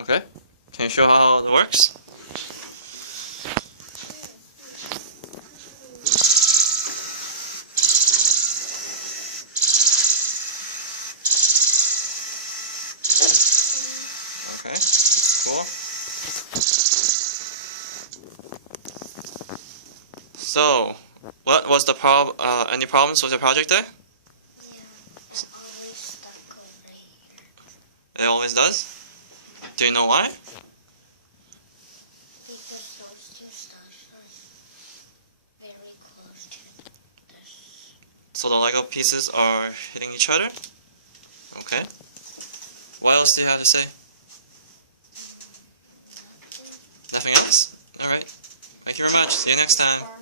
Okay. Can you show how it works? Okay, that's cool. So, what was the any problems with the project there? Yeah, it's always stuck over here. It always does? Do you know why? Because those two stuff are very close to this. So the Lego pieces are hitting each other? Okay. What else do you have to say? Nothing else? Alright. Thank you very much. See you next time.